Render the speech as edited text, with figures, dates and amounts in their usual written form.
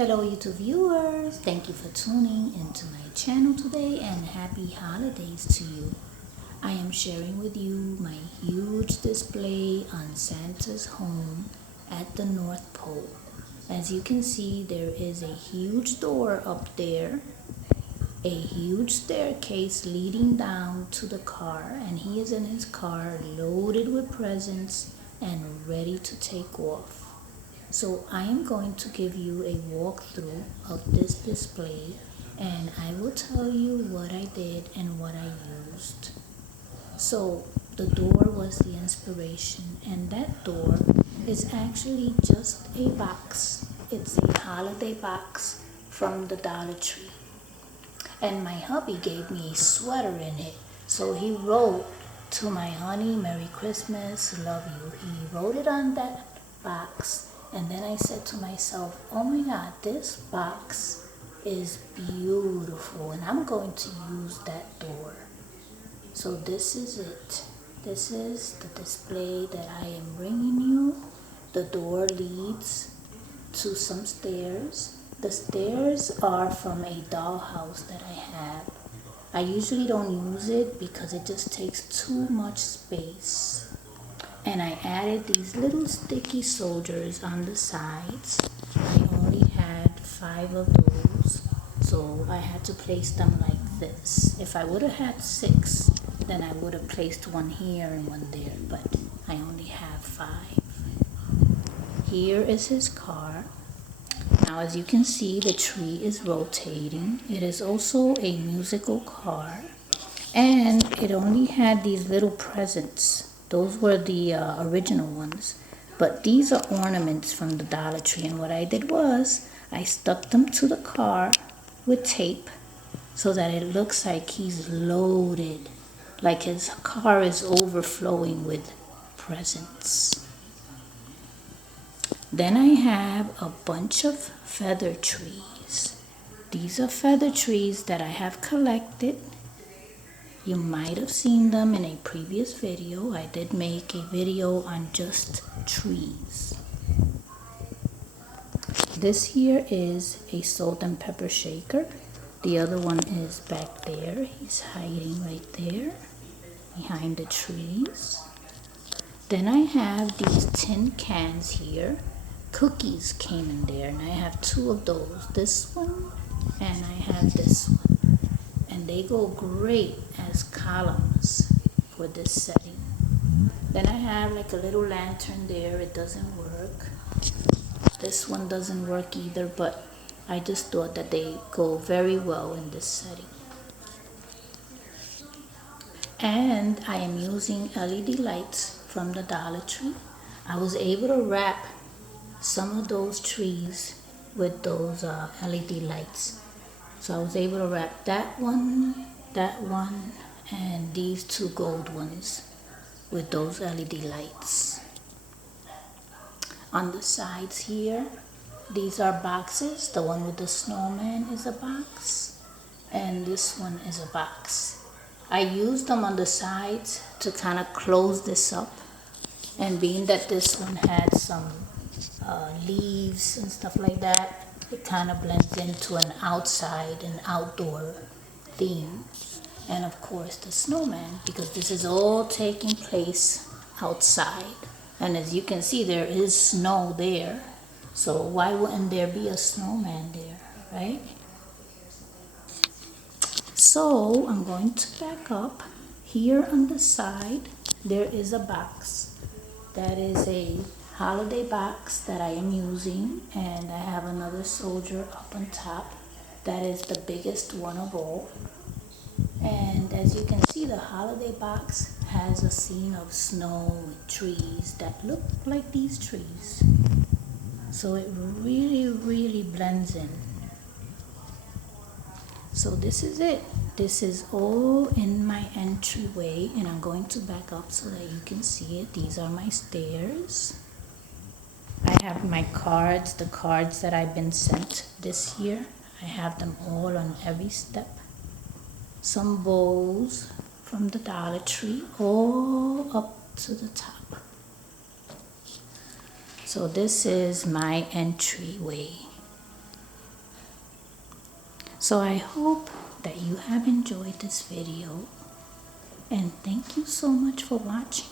Hello YouTube viewers, thank you for tuning into my channel today and happy holidays to you. I am sharing with you my huge display on Santa's home at the North Pole. As you can see, there is a huge door up there, a huge staircase leading down to the car, and he is in his car loaded with presents and ready to take off. So I am going to give you a walkthrough of this display, and I will tell you what I did and what I used. So the door was the inspiration, and that door is actually just a box. It's a holiday box from the Dollar Tree. And my hubby gave me a sweater in it. So he wrote, "To my honey, Merry Christmas, love you." He wrote it on that box. And then I said to myself, oh my God, this box is beautiful and I'm going to use that door. So this is it. This is the display that I am bringing you. The door leads to some stairs. The stairs are from a dollhouse that I have. I usually don't use it because it just takes too much space. And I added these little sticky soldiers on the sides. I only had 5 of those, so I had to place them like this. If I would have had 6, then I would have placed one here and one there, but I only have 5. Here is his car. Now, as you can see, the tree is rotating. It is also a musical car, and it only had these little presents. Those were the original ones, but these are ornaments from the Dollar Tree, and what I did was I stuck them to the car with tape so that it looks like he's loaded, like his car is overflowing with presents. Then I have a bunch of feather trees. These are feather trees that I have collected. You might have seen them in a previous video. I did make a video on just trees. This here is a salt and pepper shaker. The other one is back there. He's hiding right there behind the trees. Then I have these tin cans here. Cookies came in there, and I have 2 of those. This one and I have this one. And they go great as columns for this setting. Then I have like a little lantern there. It doesn't work. This one doesn't work either, but I just thought that they go very well in this setting. And I am using LED lights from the Dollar Tree. I was able to wrap some of those trees with those LED lights. So I was able to wrap that one, and these 2 gold ones with those LED lights. On the sides here, these are boxes. The one with the snowman is a box, and this one is a box. I used them on the sides to kind of close this up, and being that this one had some leaves and stuff like that, it kind of blends into an outside and outdoor theme. And of course the snowman, because this is all taking place outside. And as you can see, there is snow there. So why wouldn't there be a snowman there, right? So I'm going to back up. Here on the side, there is a box. That is a holiday box that I am using, and I have another soldier up on top. That is the biggest one of all. And as you can see, the holiday box has a scene of snow and trees that look like these trees. So it really blends in. So this is it. This is all in my entryway, and I'm going to back up so that you can see it. These are my stairs. I have my cards, the cards that I've been sent this year. I have them all on every step. Some bowls from the Dollar Tree, all up to the top. So this is my entryway. So I hope that you have enjoyed this video, and thank you so much for watching.